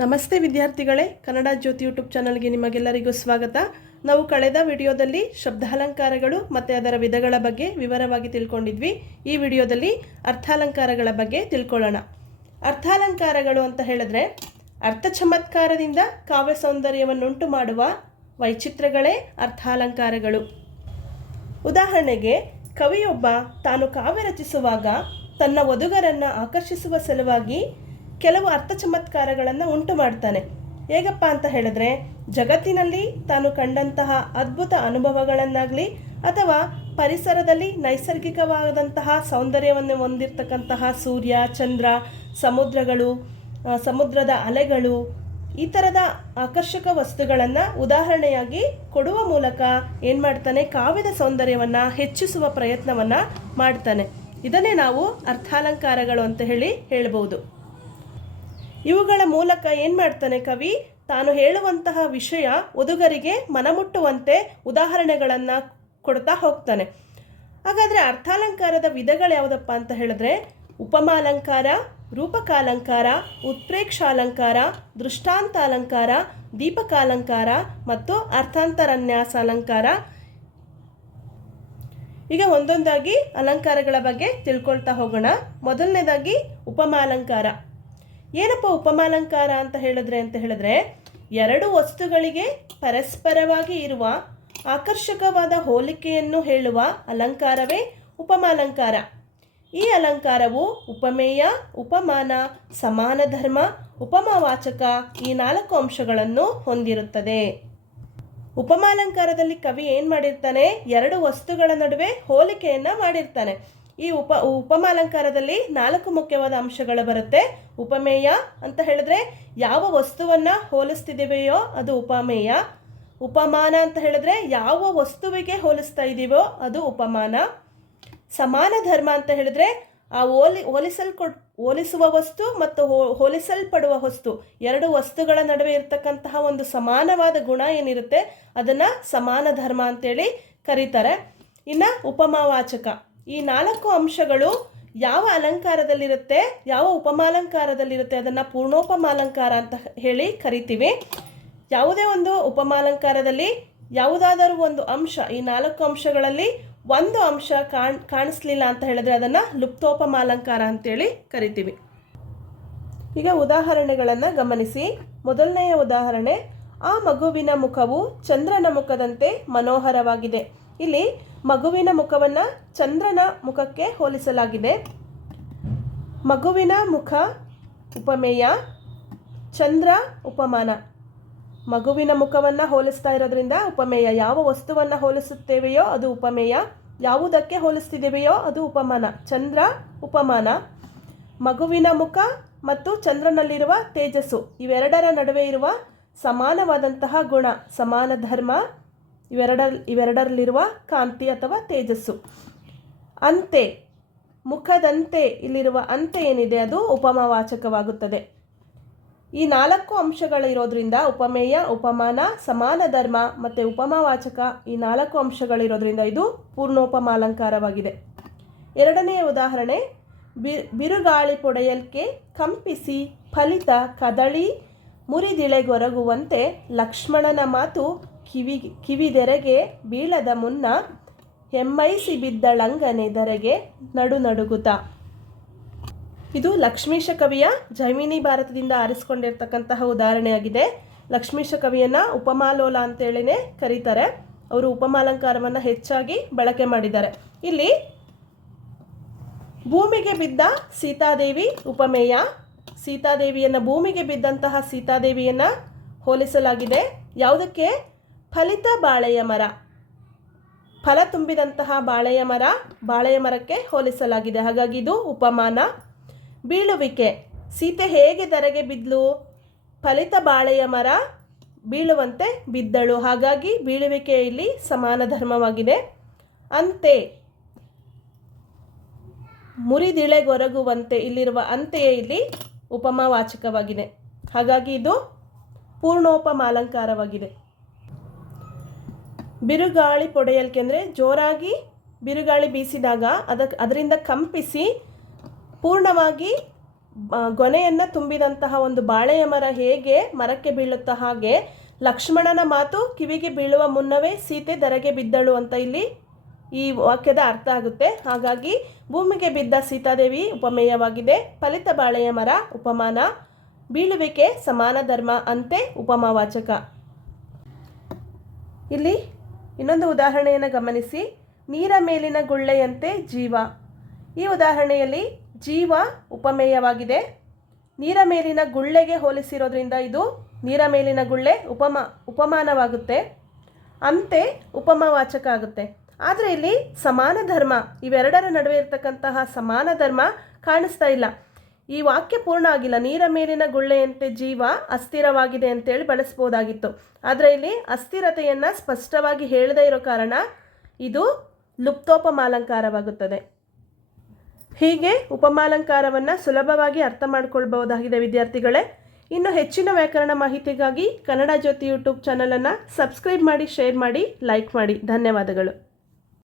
ನಮಸ್ತೆ ವಿದ್ಯಾರ್ಥಿಗಳೇ, ಕನ್ನಡ ಜ್ಯೋತಿ ಯೂಟ್ಯೂಬ್ ಚಾನಲ್ಗೆ ನಿಮಗೆಲ್ಲರಿಗೂ ಸ್ವಾಗತ. ನಾವು ಕಳೆದ ವಿಡಿಯೋದಲ್ಲಿ ಶಬ್ದಾಲಂಕಾರಗಳು ಮತ್ತು ಅದರ ವಿಧಗಳ ಬಗ್ಗೆ ವಿವರವಾಗಿ ತಿಳ್ಕೊಂಡಿದ್ವಿ. ಈ ವಿಡಿಯೋದಲ್ಲಿ ಅರ್ಥಾಲಂಕಾರಗಳ ಬಗ್ಗೆ ತಿಳ್ಕೊಳ್ಳೋಣ. ಅರ್ಥಾಲಂಕಾರಗಳು ಅಂತ ಹೇಳಿದ್ರೆ ಅರ್ಥ ಚಮತ್ಕಾರದಿಂದ ಕಾವ್ಯ ಸೌಂದರ್ಯವನ್ನುಂಟು ಮಾಡುವ ವೈಚಿತ್ರ್ಯಗಳೇ ಅರ್ಥಾಲಂಕಾರಗಳು. ಉದಾಹರಣೆಗೆ, ಕವಿಯೊಬ್ಬ ತಾನು ಕಾವ್ಯ ರಚಿಸುವಾಗ ತನ್ನ ಓದುಗರನ್ನು ಆಕರ್ಷಿಸುವ ಸಲುವಾಗಿ ಕೆಲವು ಅರ್ಥ ಚಮತ್ಕಾರಗಳನ್ನು ಉಂಟು ಮಾಡ್ತಾನೆ. ಹೇಗಪ್ಪ ಅಂತ ಹೇಳಿದ್ರೆ, ಜಗತ್ತಿನಲ್ಲಿ ತಾನು ಕಂಡಂತಹ ಅದ್ಭುತ ಅನುಭವಗಳನ್ನಾಗಲಿ ಅಥವಾ ಪರಿಸರದಲ್ಲಿ ನೈಸರ್ಗಿಕವಾದಂತಹ ಸೌಂದರ್ಯವನ್ನು ಹೊಂದಿರತಕ್ಕಂತಹ ಸೂರ್ಯ, ಚಂದ್ರ, ಸಮುದ್ರಗಳು, ಸಮುದ್ರದ ಅಲೆಗಳು, ಈ ಥರದ ಆಕರ್ಷಕ ವಸ್ತುಗಳನ್ನು ಉದಾಹರಣೆಯಾಗಿ ಕೊಡುವ ಮೂಲಕ ಏನು ಮಾಡ್ತಾನೆ, ಕಾವ್ಯದ ಸೌಂದರ್ಯವನ್ನು ಹೆಚ್ಚಿಸುವ ಪ್ರಯತ್ನವನ್ನು ಮಾಡ್ತಾನೆ. ಇದನ್ನೇ ನಾವು ಅರ್ಥಾಲಂಕಾರಗಳು ಅಂತ ಹೇಳ್ಬೋದು. ಇವುಗಳ ಮೂಲಕ ಏನು ಮಾಡ್ತಾನೆ ಕವಿ, ತಾನು ಹೇಳುವಂತಹ ವಿಷಯ ಓದುಗರಿಗೆ ಮನಮುಟ್ಟುವಂತೆ ಉದಾಹರಣೆಗಳನ್ನು ಕೊಡ್ತಾ ಹೋಗ್ತಾನೆ. ಹಾಗಾದರೆ ಅರ್ಥಾಲಂಕಾರದ ವಿಧಗಳು ಯಾವುದಪ್ಪ ಅಂತ ಹೇಳಿದ್ರೆ, ಉಪಮಾಲಂಕಾರ, ರೂಪಕಾಲಂಕಾರ, ಉತ್ಪ್ರೇಕ್ಷಾಲಂಕಾರ, ದೃಷ್ಟಾಂತಾಲಂಕಾರ, ದೀಪಕಾಲಂಕಾರ ಮತ್ತು ಅರ್ಥಾಂತರನ್ಯಾಸ ಅಲಂಕಾರ. ಈಗ ಒಂದೊಂದಾಗಿ ಅಲಂಕಾರಗಳ ಬಗ್ಗೆ ತಿಳ್ಕೊಳ್ತಾ ಹೋಗೋಣ. ಮೊದಲನೇದಾಗಿ ಉಪಮಾಲಂಕಾರ. ಏನಪ್ಪ ಉಪಮಾಲಂಕಾರ ಅಂತ ಹೇಳಿದ್ರೆ ಎರಡು ವಸ್ತುಗಳಿಗೆ ಪರಸ್ಪರವಾಗಿ ಇರುವ ಆಕರ್ಷಕವಾದ ಹೋಲಿಕೆಯನ್ನು ಹೇಳುವ ಅಲಂಕಾರವೇ ಉಪಮಾಲಂಕಾರ. ಈ ಅಲಂಕಾರವು ಉಪಮೇಯ, ಉಪಮಾನ, ಸಮಾನ ಧರ್ಮ, ಉಪಮಾವಾಚಕ ಈ 4 ಅಂಶಗಳನ್ನು ಹೊಂದಿರುತ್ತದೆ. ಉಪಮಾಲಂಕಾರದಲ್ಲಿ ಕವಿ ಏನು ಮಾಡಿರ್ತಾನೆ, ಎರಡು ವಸ್ತುಗಳ ನಡುವೆ ಹೋಲಿಕೆಯನ್ನು ಮಾಡಿರ್ತಾನೆ. ಈ ಉಪಮಾಲಂಕಾರದಲ್ಲಿ 4 ಮುಖ್ಯವಾದ ಅಂಶಗಳು ಬರುತ್ತೆ. ಉಪಮೇಯ ಅಂತ ಹೇಳಿದ್ರೆ ಯಾವ ವಸ್ತುವನ್ನು ಹೋಲಿಸ್ತಿದ್ದೀವೆಯೋ ಅದು ಉಪಮೇಯ. ಉಪಮಾನ ಅಂತ ಹೇಳಿದ್ರೆ ಯಾವ ವಸ್ತುವಿಗೆ ಹೋಲಿಸ್ತಾ ಇದ್ದೀವೋ ಅದು ಉಪಮಾನ. ಸಮಾನ ಧರ್ಮ ಅಂತ ಹೇಳಿದ್ರೆ ಆ ಹೋಲಿಸುವ ವಸ್ತು ಮತ್ತು ಹೋಲಿಸಲ್ಪಡುವ ವಸ್ತು, ಎರಡು ವಸ್ತುಗಳ ನಡುವೆ ಇರತಕ್ಕಂತಹ ಒಂದು ಸಮಾನವಾದ ಗುಣ ಏನಿರುತ್ತೆ ಅದನ್ನು ಸಮಾನ ಧರ್ಮ ಅಂತೇಳಿ ಕರೀತಾರೆ. ಇನ್ನು ಉಪಮಾವಾಚಕ. ಈ 4 ಅಂಶಗಳು ಯಾವ ಅಲಂಕಾರದಲ್ಲಿರುತ್ತೆ, ಯಾವ ಉಪಮಾಲಂಕಾರದಲ್ಲಿರುತ್ತೆ ಅದನ್ನು ಪೂರ್ಣೋಪಮಾಲಂಕಾರ ಅಂತ ಹೇಳಿ ಕರಿತೀವಿ. ಯಾವುದೇ ಒಂದು ಉಪಮಾಲಂಕಾರದಲ್ಲಿ ಯಾವುದಾದರೂ ಒಂದು ಅಂಶ, ಈ 4 ಅಂಶಗಳಲ್ಲಿ ಒಂದು ಅಂಶ ಕಾಣಿಸ್ಲಿಲ್ಲ ಅಂತ ಹೇಳಿದ್ರೆ ಅದನ್ನು ಲುಪ್ತೋಪಮಾಲಂಕಾರ ಅಂತೇಳಿ ಕರಿತೀವಿ. ಈಗ ಉದಾಹರಣೆಗಳನ್ನು ಗಮನಿಸಿ. ಮೊದಲನೆಯ ಉದಾಹರಣೆ, ಆ ಮಗುವಿನ ಮುಖವು ಚಂದ್ರನ ಮುಖದಂತೆ ಮನೋಹರವಾಗಿದೆ. ಇಲ್ಲಿ ಮಗುವಿನ ಮುಖವನ್ನು ಚಂದ್ರನ ಮುಖಕ್ಕೆ ಹೋಲಿಸಲಾಗಿದೆ. ಮಗುವಿನ ಮುಖ ಉಪಮೇಯ, ಚಂದ್ರ ಉಪಮಾನ. ಮಗುವಿನ ಮುಖವನ್ನು ಹೋಲಿಸ್ತಾ ಇರೋದ್ರಿಂದ ಉಪಮೇಯ. ಯಾವ ವಸ್ತುವನ್ನು ಹೋಲಿಸುತ್ತೇವೆಯೋ ಅದು ಉಪಮೇಯ, ಯಾವುದಕ್ಕೆ ಹೋಲಿಸ್ತಿದ್ದೇವೆಯೋ ಅದು ಉಪಮಾನ. ಚಂದ್ರ ಉಪಮಾನ. ಮಗುವಿನ ಮುಖ ಮತ್ತು ಚಂದ್ರನಲ್ಲಿರುವ ತೇಜಸ್ಸು ಇವೆರಡರ ನಡುವೆ ಇರುವ ಸಮಾನವಾದಂತಹ ಗುಣ, ಸಮಾನ ಧರ್ಮ, ಇವೆರಡರಲ್ಲಿರುವ ಕಾಂತಿ ಅಥವಾ ತೇಜಸ್ಸು. ಅಂತೆ, ಮುಖದಂತೆ ಇಲ್ಲಿರುವ ಅಂತೆ ಏನಿದೆ ಅದು ಉಪಮಾವಾಚಕವಾಗುತ್ತದೆ. ಈ 4 ಅಂಶಗಳಿರೋದ್ರಿಂದ ಉಪಮೇಯ, ಉಪಮಾನ, ಸಮಾನ ಧರ್ಮ ಮತ್ತು ಉಪಮಾವಾಚಕ ಈ 4 ಅಂಶಗಳಿರೋದ್ರಿಂದ ಇದು ಪೂರ್ಣೋಪಮಾಲಂಕಾರವಾಗಿದೆ. ಎರಡನೆಯ ಉದಾಹರಣೆ, ಬಿರುಗಾಳಿ ಪೊಡೆಯಲ್ಕೆ ಕಂಪಿಸಿ ಫಲಿತ ಕದಳಿ ಮುರಿದಿಳೆಗೊರಗುವಂತೆ ಲಕ್ಷ್ಮಣನ ಮಾತು ಕಿವಿದೆರೆಗೆ ಬೀಳದ ಮುನ್ನ ಹೆಮ್ಮೈಸಿ ಬಿದ್ದಳಂಗನೆದರೆಗೆ ನಡುನಡುಗುತ್ತ. ಇದು ಲಕ್ಷ್ಮೀಶ ಕವಿಯ ಜೈಮಿನಿ ಭಾರತದಿಂದ ಆರಿಸಿಕೊಂಡಿರ್ತಕ್ಕಂತಹ ಉದಾಹರಣೆಯಾಗಿದೆ. ಲಕ್ಷ್ಮೀಶ ಕವಿಯನ್ನು ಉಪಮಾಲೋಲ ಅಂತೇಳಿನೇ ಕರೀತಾರೆ. ಅವರು ಉಪಮಾಲಂಕಾರವನ್ನು ಹೆಚ್ಚಾಗಿ ಬಳಕೆ ಮಾಡಿದ್ದಾರೆ. ಇಲ್ಲಿ ಭೂಮಿಗೆ ಬಿದ್ದ ಸೀತಾದೇವಿ ಉಪಮೇಯ. ಸೀತಾದೇವಿಯನ್ನು, ಭೂಮಿಗೆ ಬಿದ್ದಂತಹ ಸೀತಾದೇವಿಯನ್ನು ಹೋಲಿಸಲಾಗಿದೆ. ಯಾವುದಕ್ಕೆ? ಫಲಿತ ಬಾಳೆಯ ಮರ, ಫಲ ತುಂಬಿದಂತಹ ಬಾಳೆಯ ಮರಕ್ಕೆ ಹೋಲಿಸಲಾಗಿದೆ. ಹಾಗಾಗಿ ಇದು ಉಪಮಾನ. ಬೀಳುವಿಕೆ, ಸೀತೆ ಹೇಗೆ ಧರೆಗೆ ಬಿದ್ದಳು? ಫಲಿತ ಬಾಳೆಯ ಮರ ಬೀಳುವಂತೆ ಬಿದ್ದಳು. ಹಾಗಾಗಿ ಬೀಳುವಿಕೆ ಇಲ್ಲಿ ಸಮಾನ ಧರ್ಮವಾಗಿದೆ. ಅಂತೆ, ಮುರಿದಿಳೆಗೊರಗುವಂತೆ ಇಲ್ಲಿರುವ ಅಂತೆಯೇ ಇಲ್ಲಿ ಉಪಮಾವಾಚಕವಾಗಿದೆ. ಹಾಗಾಗಿ ಇದು ಪೂರ್ಣೋಪಮಾಲಂಕಾರವಾಗಿದೆ. ಬಿರುಗಾಳಿ ಪೊಡೆಯಲ್ಕೆ ಅಂದರೆ ಜೋರಾಗಿ ಬಿರುಗಾಳಿ ಬೀಸಿದಾಗ ಅದರಿಂದ ಕಂಪಿಸಿ ಪೂರ್ಣವಾಗಿ ಗೊನೆಯನ್ನು ತುಂಬಿದಂತಹ ಒಂದು ಬಾಳೆಯ ಮರ ಹೇಗೆ ಮರಕ್ಕೆ ಬೀಳುತ್ತಾ ಹಾಗೆ ಲಕ್ಷ್ಮಣನ ಮಾತು ಕಿವಿಗೆ ಬೀಳುವ ಮುನ್ನವೇ ಸೀತೆ ಧರೆಗೆ ಬಿದ್ದಳು ಅಂತ ಇಲ್ಲಿ ಈ ವಾಕ್ಯದ ಅರ್ಥ ಆಗುತ್ತೆ. ಹಾಗಾಗಿ ಭೂಮಿಗೆ ಬಿದ್ದ ಸೀತಾದೇವಿ ಉಪಮೇಯವಾಗಿದೆ, ಫಲಿತ ಬಾಳೆಯ ಮರ ಉಪಮಾನ, ಬೀಳುವಿಕೆ ಸಮಾನ ಧರ್ಮ ಅಂತೆ ಉಪಮಾವಾಚಕ. ಇಲ್ಲಿ ಇನ್ನೊಂದು ಉದಾಹರಣೆಯನ್ನು ಗಮನಿಸಿ. ನೀರ ಮೇಲಿನ ಗುಳ್ಳೆಯಂತೆ ಜೀವ. ಈ ಉದಾಹರಣೆಯಲ್ಲಿ ಜೀವ ಉಪಮೇಯವಾಗಿದೆ. ನೀರ ಮೇಲಿನ ಗುಳ್ಳೆಗೆ ಹೋಲಿಸಿರೋದ್ರಿಂದ ಇದು ನೀರ ಮೇಲಿನ ಗುಳ್ಳೆ ಉಪಮಾನವಾಗುತ್ತೆ. ಅಂತೆ ಉಪಮಾವಾಚಕ ಆಗುತ್ತೆ. ಆದರೆ ಇಲ್ಲಿ ಸಮಾನ ಧರ್ಮ, ಇವೆರಡರ ನಡುವೆ ಇರತಕ್ಕಂತಹ ಸಮಾನ ಧರ್ಮ ಕಾಣಿಸ್ತಾ ಇಲ್ಲ. ಈ ವಾಕ್ಯ ಪೂರ್ಣ ಆಗಿಲ್ಲ. ನೀರ ಮೇಲಿನ ಗುಳ್ಳೆಯಂತೆ ಜೀವ ಅಸ್ಥಿರವಾಗಿದೆ ಅಂತೇಳಿ ಬಳಸ್ಬೋದಾಗಿತ್ತು. ಆದರೆ ಇಲ್ಲಿ ಅಸ್ಥಿರತೆಯನ್ನು ಸ್ಪಷ್ಟವಾಗಿ ಹೇಳದೇ ಇರೋ ಕಾರಣ ಇದು ಲುಪ್ತೋಪಮಾಲಂಕಾರವಾಗುತ್ತದೆ. ಹೀಗೆ ಉಪಮಾಲಂಕಾರವನ್ನು ಸುಲಭವಾಗಿ ಅರ್ಥ ಮಾಡಿಕೊಳ್ಬಹುದಾಗಿದೆ ವಿದ್ಯಾರ್ಥಿಗಳೇ. ಇನ್ನು ಹೆಚ್ಚಿನ ವ್ಯಾಕರಣ ಮಾಹಿತಿಗಾಗಿ ಕನ್ನಡ ಜ್ಯೋತಿ ಯೂಟ್ಯೂಬ್ ಚಾನಲನ್ನು ಸಬ್ಸ್ಕ್ರೈಬ್ ಮಾಡಿ, ಶೇರ್ ಮಾಡಿ, ಲೈಕ್ ಮಾಡಿ. ಧನ್ಯವಾದಗಳು.